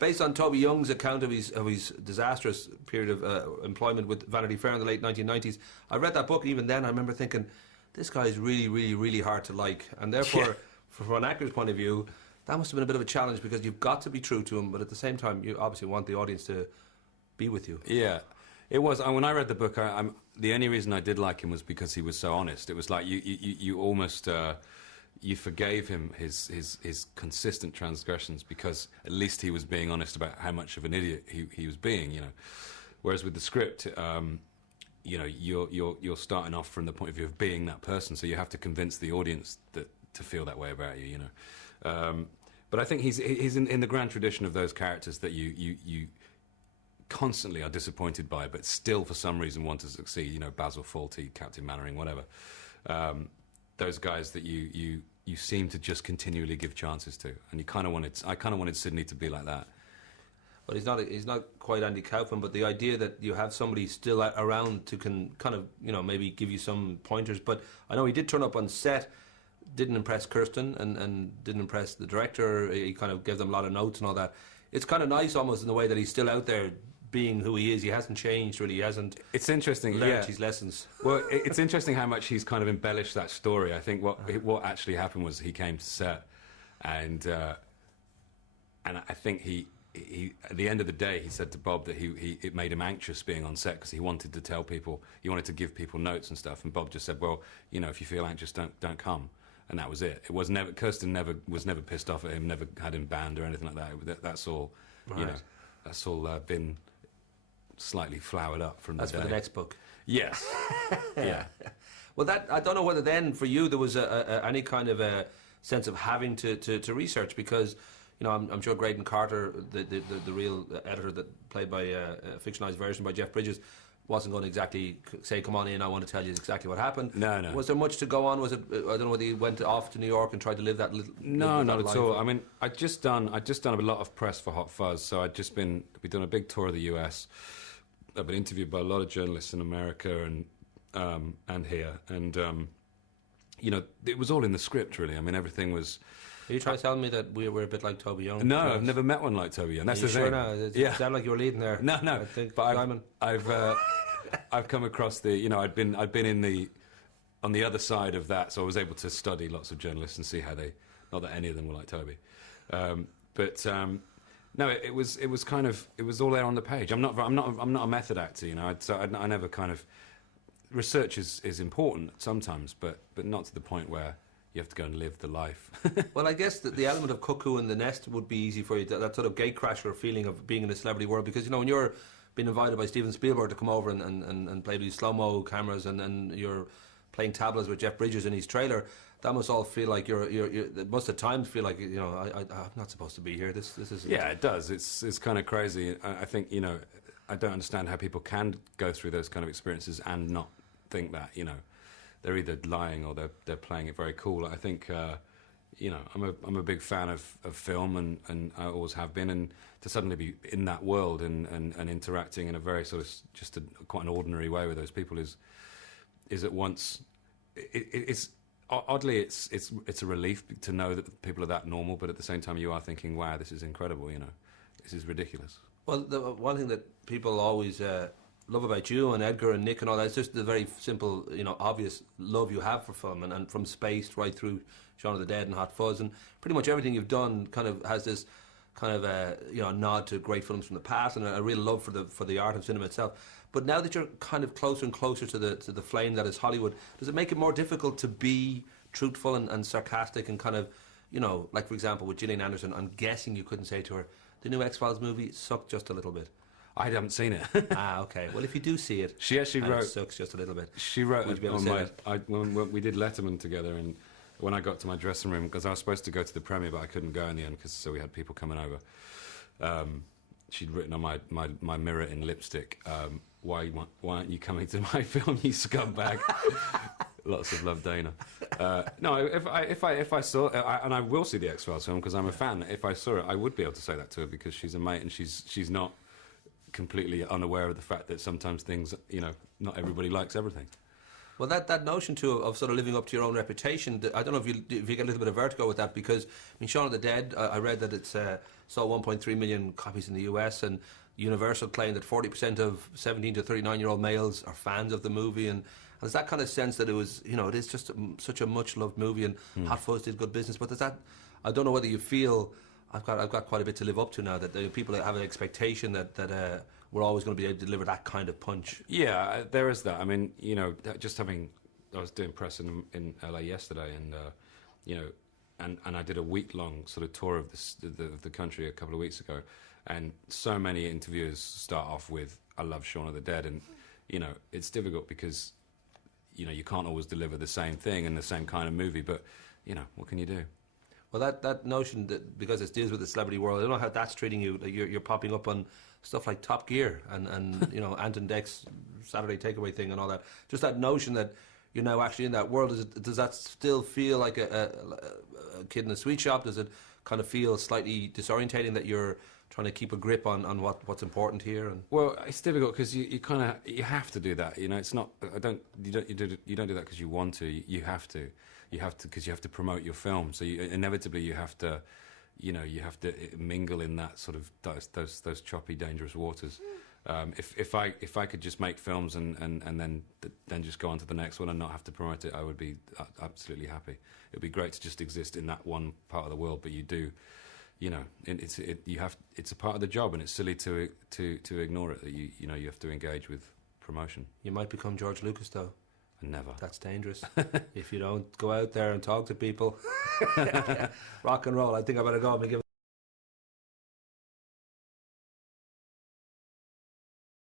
Based on Toby Young's account of his disastrous period of employment with Vanity Fair in the late 1990s, I read that book, and even then I remember thinking, this guy is really, really, really hard to like. And therefore, from an actor's point of view, that must have been a bit of a challenge, because you've got to be true to him, but at the same time, you obviously want the audience to be with you. Yeah. It was. When I read the book, the only reason I did like him was because he was so honest. It was like you almost you forgave him his consistent transgressions, because at least he was being honest about how much of an idiot he was being. You know, whereas with the script, you know, you're starting off from the point of view of being that person, so you have to convince the audience to feel that way about you. You know, but I think he's in the grand tradition of those characters that you constantly are disappointed by, but still for some reason want to succeed. You know, Basil Fawlty, Captain Mannering, whatever. Those guys that you seem to just continually give chances to, and I kind of wanted Sidney to be like that. Well, he's not quite Andy Kaufman, but the idea that you have somebody still around to can kind of, you know, maybe give you some pointers. But I know he did turn up on set, didn't impress Kirsten and didn't impress the director. He kind of gave them a lot of notes and all that. It's kind of nice almost in the way that he's still out there being who he is. He hasn't changed really. He hasn't. It's interesting. Learned his lessons. Well, it's interesting how much he's kind of embellished that story. I think what actually happened was he came to set, and I think he at the end of the day he said to Bob that it made him anxious being on set, because he wanted to tell people, he wanted to give people notes and stuff, and Bob just said, well, you know, if you feel anxious, don't come. And that was it. It was never, Kirsten was never pissed off at him, never had him banned or anything like that. That's all, right. You know, that's all been slightly flowered up from the day. That's for the next book. Yes. Yeah. Well, that, I don't know whether then for you there was any kind of a sense of having to research, because, you know, I'm sure Graydon Carter, the real editor that played by a fictionalized version by Jeff Bridges, wasn't going to exactly say, come on in, I want to tell you exactly what happened. No. Was there much to go on? Was it, I don't know whether you went off to New York and tried to live that little... No, not at all. I mean, I'd just done a lot of press for Hot Fuzz, so we'd done a big tour of the US. I've been interviewed by a lot of journalists in America and here, and you know, it was all in the script, really. I mean, everything was... Are you trying to tell me that we were a bit like Toby Young? No, I've never met one like Toby Young. That's the thing. Sure now? It sounded like you were leading there. No. I think, but Simon. I've come across I'd been on the other side of that, so I was able to study lots of journalists and see how not that any of them were like Toby, but no, it was all there on the page. I'm not a method actor, you know. I never kind of... Research is important sometimes, but not to the point where you have to go and live the life. Well, I guess that the element of Cuckoo in the Nest would be easy for you, that sort of gatecrasher feeling of being in a celebrity world, because, you know, when you're being invited by Steven Spielberg to come over and play with these slow-mo cameras, and you're playing tablas with Jeff Bridges in his trailer, that must all feel like you're most at times feel like, you know, I'm not supposed to be here. This is... Yeah, it does. It's kind of crazy. I think, you know, I don't understand how people can go through those kind of experiences and not think that, you know, they're either lying or they're playing it very cool. I think, you know, I'm a big fan of film, and I always have been, and to suddenly be in that world and interacting in a very sort of just quite an ordinary way with those people is at once, it's oddly it's a relief to know that people are that normal, but at the same time you are thinking, wow, this is incredible, you know, this is ridiculous. Well, the one thing that people always love about you and Edgar and Nick and all that is just the very simple, you know, obvious love you have for film, and from Spaced right through Shaun of the Dead and Hot Fuzz, and pretty much everything you've done kind of has this kind of you know, nod to great films from the past, and a real love for the art of cinema itself. But now that you're kind of closer and closer to the flame that is Hollywood, does it make it more difficult to be truthful and sarcastic and kind of, you know, like for example with Gillian Anderson, I'm guessing you couldn't say to her, the new X-Files movie sucked just a little bit. I haven't seen it. Okay. Well, if you do see it, she actually wrote. It sucks just a little bit. She wrote Would you be able on to say my. that? When we did Letterman together, and when I got to my dressing room, because I was supposed to go to the premiere, but I couldn't go in the end, so we had people coming over. She'd written on my mirror in lipstick, why aren't you coming to my film, you scumbag? Lots of love, Dana. No, if I saw, and I will see the X-Files film because I'm a fan. If I saw it, I would be able to say that to her, because she's a mate and she's not completely unaware of the fact that sometimes things, you know, not everybody likes everything. Well, that notion too of sort of living up to your own reputation, I don't know if you get a little bit of vertigo with that, because I mean, Shaun of the Dead, I read that it's sold 1.3 million copies in the US, and Universal claimed that 40% of 17 to 39-year-old males are fans of the movie, and there's that kind of sense that it was, it is just such a much loved movie, and Hot Fuzz did good business. But there's that, I don't know whether you feel I've got quite a bit to live up to now, that people have an expectation that we're always going to be able to deliver that kind of punch. Yeah, there is that. I mean, just having, I was doing press in LA yesterday, and and I did a week-long sort of tour of the country a couple of weeks ago, and so many interviewers start off with, "I love Shaun of the Dead," and it's difficult because you can't always deliver the same thing in the same kind of movie, but what can you do? Well, that notion that because it deals with the celebrity world, I don't know how that's treating you. Like you're popping up on stuff like Top Gear and Anton Deck's Saturday Takeaway thing and all that. Just that notion that you're now actually in that world. Does that still feel like a kid in a sweet shop? Does it kind of feel slightly disorientating that you're trying to keep a grip on what's important here? And well, it's difficult because you have to do that. It's not. You don't do that because you want to. You have to. You have to because you have to promote your film. So inevitably you have to, you have to mingle in that sort of those choppy, dangerous waters. If I could just make films and then just go on to the next one and not have to promote it, I would be absolutely happy. It would be great to just exist in that one part of the world, but you do. It's a part of the job, and it's silly to ignore it. That you have to engage with promotion. You might become George Lucas, though. Never. That's dangerous. If you don't go out there and talk to people. Rock and roll. I think I better go and give